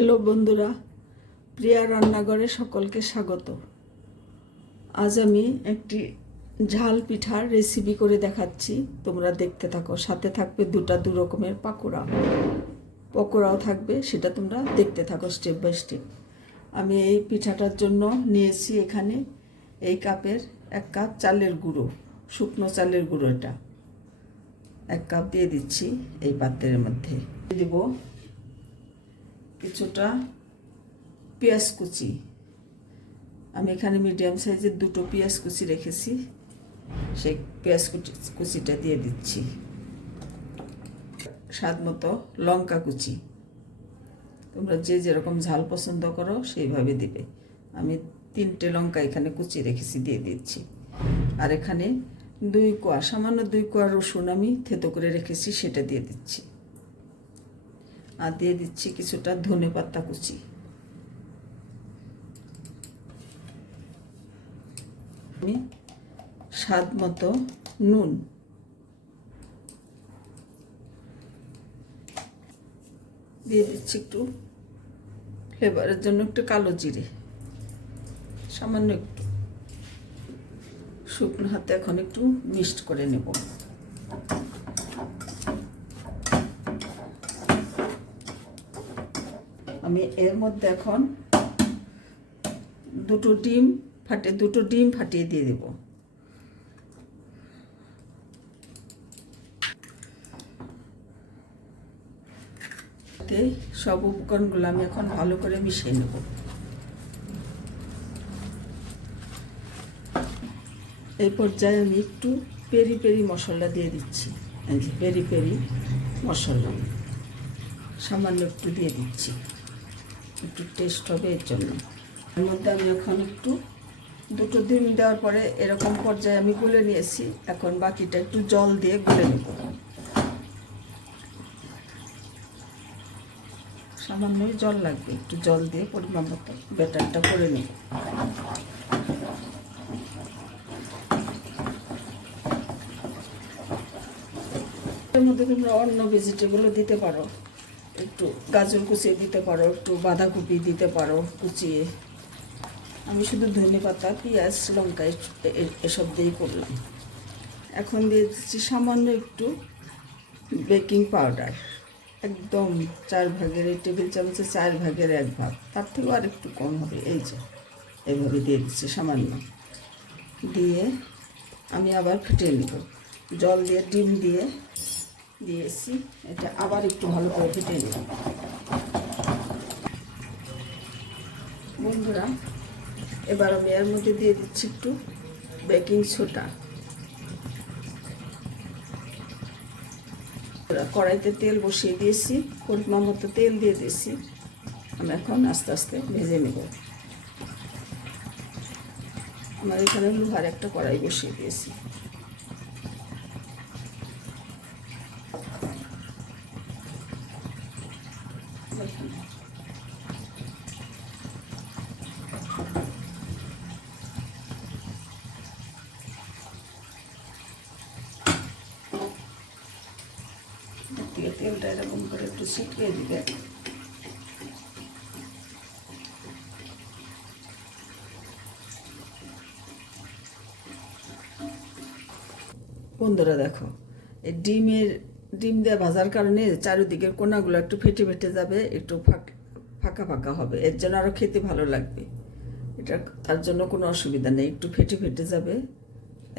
Hello বন্ধুরা, প্রিয়া রান্নাঘরে সকলকে স্বাগত। আজ আমি একটি ঝাল পিঠার রেসিপি করে দেখাচ্ছি, তোমরা দেখতে থাকো। সাথে থাকবে দু রকমের পকোড়াও থাকবে, সেটা তোমরা দেখতে থাকো স্টেপ বাই স্টেপ। আমি এই পিঠাটার জন্য নিয়েছি এখানে এই কাপের 1 কাপ চালের গুঁড়ো, শুকনো চালের গুঁড়ো। এটা 1 কাপ দিয়ে দিচ্ছি এই পাত্রের মধ্যে। দিব কিছুটা পেঁয়াজ কুচি। আমি এখানে মিডিয়াম সাইজের 2টো পেঁয়াজ কুচি রেখেছি, সেই পেঁয়াজ কুচিটা দিয়ে দিচ্ছি। স্বাদ মতো লঙ্কা কুচি, তোমরা যে যেরকম ঝাল পছন্দ করো সেইভাবে দিবে। আমি 3টে লঙ্কা এখানে কুচি রেখেছি, দিয়ে দিচ্ছি। আর এখানে সামান্য 2 কোয়া রসুন আমি থেতো করে রেখেছি, সেটা দিয়ে দিচ্ছি। আর দিয়ে দিচ্ছি কিছুটা ধনেপাতা কুচি। আমি স্বাদ মতো নুন, দিয়ে দিচ্ছি একটু ফ্লেভারের জন্য একটু কালো জিরে, সামান্য একটু। শুকনো হাতে এখন একটু মিক্সড করে নেব। আমি এর মধ্যে এখন 2টো ডিম ফাটিয়ে দিয়ে দেব। সব উপকরণগুলো আমি এখন ভালো করে মিশিয়ে নেব। এই পর্যায়ে আমি একটু পেরি পেরি মশলা দিয়ে দিচ্ছি। এই যে পেরি পেরি মশলা সামান্য একটু দিয়ে দিচ্ছি, একটু টেস্ট হবে এর জন্য। এর মধ্যে আমি এখন একটু 2টো ডিম দেওয়ার পরে এরকম পর্যায়ে আমি গুলে নিয়েছি। এখন বাকিটা একটু জল দিয়ে গুলে নেব। সামান্যই জল লাগবে, একটু জল দিয়ে পরিমাণ মতো ব্যাটারটা করে নেব। এর মধ্যে তোমরা অন্য ভেজিটেবলও দিতে পারো, একটু গাজর কুচিয়ে দিতে পারো, একটু বাঁধাকপি দিতে পারো কুচিয়ে। আমি শুধু ধনেপাতা, পেঁয়াজ, লঙ্কা এসব দিয়েই করলাম। এখন দিয়ে দিচ্ছি সামান্য একটু বেকিং পাউডার, একদম 4 ভাগের, এই টেবিল চামচে 4 ভাগের 1 ভাগ, তার থেকেও আর একটু কম হবে। এই যে এইভাবে দিয়ে দিচ্ছি সামান্য, দিয়ে আমি আবার ফেটিয়ে নেব। জল দিয়ে ডিম দিয়েছি, এটা আবার একটু ভালো করে ফেটিয়ে নেব। বন্ধুরা, এবার আমি এর মধ্যে দিয়ে দিচ্ছি একটু বেকিং সোডা। কড়াইতে তেল বসিয়ে দিয়েছি, পরিমাণ মতো তেল দিয়ে দিয়েছি। আমি এখন আস্তে আস্তে ভেজে নেব। আমার এখানে লোহার একটা কড়াই বসিয়ে দিয়েছি। তেলটা এরকম করে একটু ছিটিয়ে দিবে। বন্ধুরা দেখো, এই ডিম দিয়ে ভাজার কারণে চারিদিকের কোনাগুলো একটু ফেটে ফেটে যাবে, একটু ফাঁকা ফাঁকা হবে, এর জন্য আরও খেতে ভালো লাগবে। এটা তার জন্য কোনো অসুবিধা নেই, একটু ফেটে ফেটে যাবে,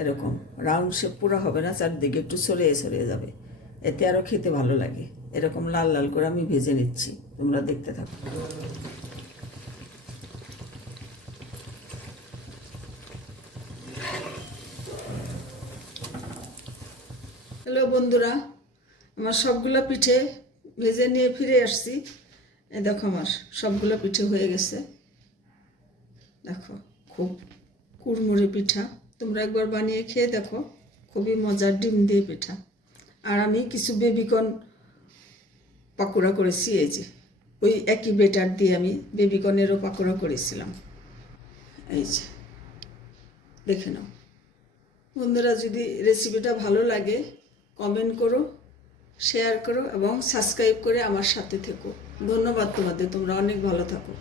এরকম রাউন্ড শেপ পুরো হবে না, চারদিকে একটু সরিয়ে যাবে, এতে আরও খেতে ভালো লাগে। এরকম লাল লাল করে আমি ভেজে নিচ্ছি, তোমরা দেখতে থাকো। হ্যালো বন্ধুরা, আমার সবগুলো পিঠে ভেজে নিয়ে ফিরে আসছি। এই দেখো আমার সবগুলো পিঠে হয়ে গেছে। দেখো খুব কুড়মুড়ে পিঠা, তোমরা একবার বানিয়ে খেয়ে দেখো, খুবই মজার ডিম দিয়ে পিঠা। আর আমি কিছু বেবিকর্ন পাকোড়া করেছি, এই যে ওই একই বেটার দিয়ে আমি বেবিকর্নেরও পাকোড়া করেছিলাম। এই যে দেখে নাও বন্ধুরা, যদি রেসিপিটা ভালো লাগে কমেন্ট করো, শেয়ার করো এবং সাবস্ক্রাইব করে আমার সাথে থেকো। ধন্যবাদ তোমাদের, তোমরা অনেক ভালো থাকো।